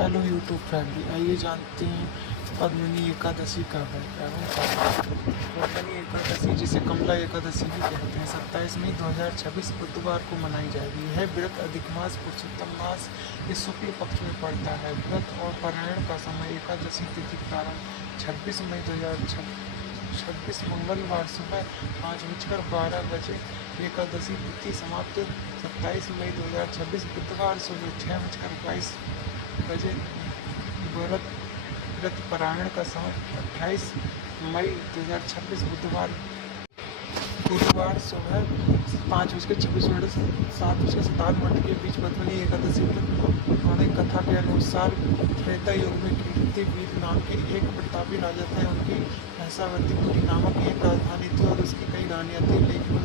Hello YouTube family, आइए जानते हैं पद्मिनी एकादशी कब है एवं कब है। पद्मिनी एकादशी, जिसे कमला एकादशी भी कहते हैं, 27 मई 2026 बुधवार को मनाई जाएगी। यह व्रत अधिक मास पुरुषोत्तम मास के शुक्ल पक्ष में पड़ता है। व्रत और पारायण का समय एकादशी तिथि प्रारंभ 26 मई 2026 मंगलवार सुबह 5:12 एकादशी तिथि समाप्त 27 मई 2026 बुधवार सुबह 6:22 व्रत पारायण का समय 28 मई 2026 गुरुवार सुबह 5:26 से 7:57 के बीच पद्मिनी एकादशी व्रत। पौराणिक कथा के अनुसार त्रेता युग में कीर्तिवीर नाम के एक प्रतापी राजा थे। उनकी सहस्रावतीपुरी नामक एक राजधानी थी और उसकी कई रानियां थी, लेकिन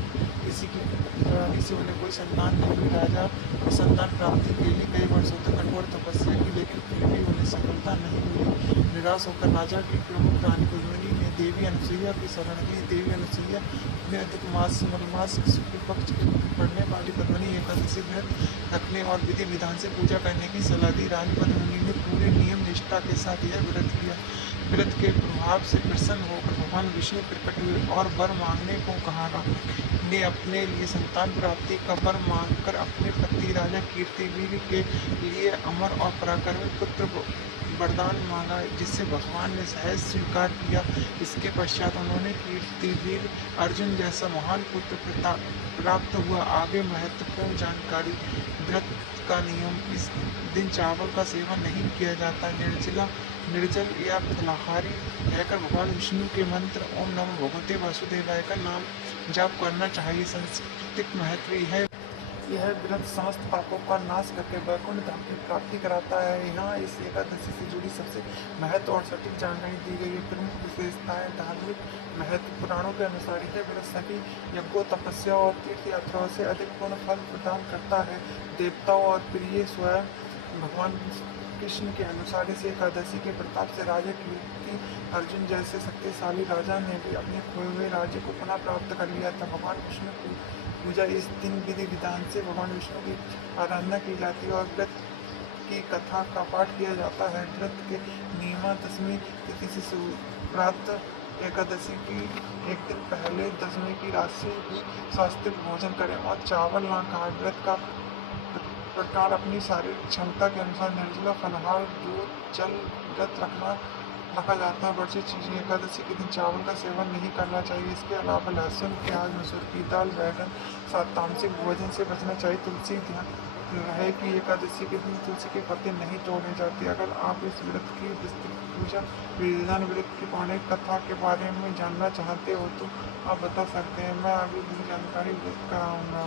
किसी की रानी से उन्हें कोई संतान नहीं हुई। राजा ने संतान प्राप्ति के लिए कई वर्षों तक कठोर तपस्या की, लेकिन फिर भी उन्हें सफलता नहीं मिली। निराश होकर राजा की प्रमुख रानी पद्मिनी ने देवी अनुसुईया की शरण ली। देवी अनुसुईया ने अधिक मास मलमास शुक्ल पक्ष के पड़ने वाली पद्मिनी एकादशी व्रत रखने और विधि विधान से पूजा करने की सलाह दी। रानी पद्मिनी ने पूरे नियम निष्ठा के साथ यह व्रत किया। व्रत के प्रभाव से प्रसन्न होकर भगवान विष्णु प्रकट हुए और वर मांगने को कहा। रानी ने अपने लिए संतान प्राप्ति का वर मांगकर अपने पति राजा कीर्तिवीर के लिए अमर और पराक्रमी पुत्र वरदान मांगा, जिसे भगवान ने सहज स्वीकार किया। इसके पश्चात उन्होंने कीर्तिवीर अर्जुन जैसा महान पुत्र प्राप्त हुआ। आगे महत्वपूर्ण जानकारी। व्रत का नियम। इस दिन चावल का सेवन नहीं किया जाता। निर्जल या फलाहारी रहकर भगवान विष्णु के मंत्र ओम नमो भगवते वासुदेवाय का नाम जाप करना चाहिए। सांस्कृतिक महत्व। यह व्रत समस्त पापों का नाश करके वैकुंठ धाम की प्राप्ति कराता है। यहाँ इस एकादशी से जुड़ी सबसे महत्व और सटीक जानकारी दी गई है। प्रमुख विशेषताएं। धार्मिक महत्व। पुराणों के अनुसार यह व्रत सभी यज्ञों, तपस्या और तीर्थ यात्राओं से अधिक पूर्ण फल प्रदान करता है। देवताओं और प्रिय स्वयं भगवान कृष्ण के अनुसार इस एकादशी के प्रताप से राजा कीर्ति अर्जुन जैसे शक्तिशाली राजा ने भी अपने खोए हुए राज्य को पुनः प्राप्त कर लिया था। भगवान विष्णु की पूजा। इस दिन विधि विधान से भगवान विष्णु की आराधना की जाती है और व्रत की कथा का पाठ किया जाता है। व्रत के नियम। दशमी तिथि से प्राप्त एकादशी की एक दिन पहले दशमी की राशि ही स्वास्थ्य भोजन करें और चावल न खाएं। व्रत का प्रकार। अपनी शारीरिक क्षमता के अनुसार निर्जला, फलाहार, दूध, जल व्रत रखा जाता है। वर्षित चीजें। एकादशी के दिन चावल का सेवन नहीं करना चाहिए। इसके अलावा लहसुन, प्याज, मसूर की दाल, बैगन, तामसिक भोजन से बचना चाहिए। तुलसी। ध्यान रहे कि एकादशी के दिन तुलसी के पत्ते नहीं तोड़े जाते। अगर आप इस व्रत की विस्तृत पूजा विधान, व्रत की पौराणिक कथा के बारे में जानना चाहते हो तो आप बता सकते हैं। मैं अभी भी जानकारी कराऊंगा।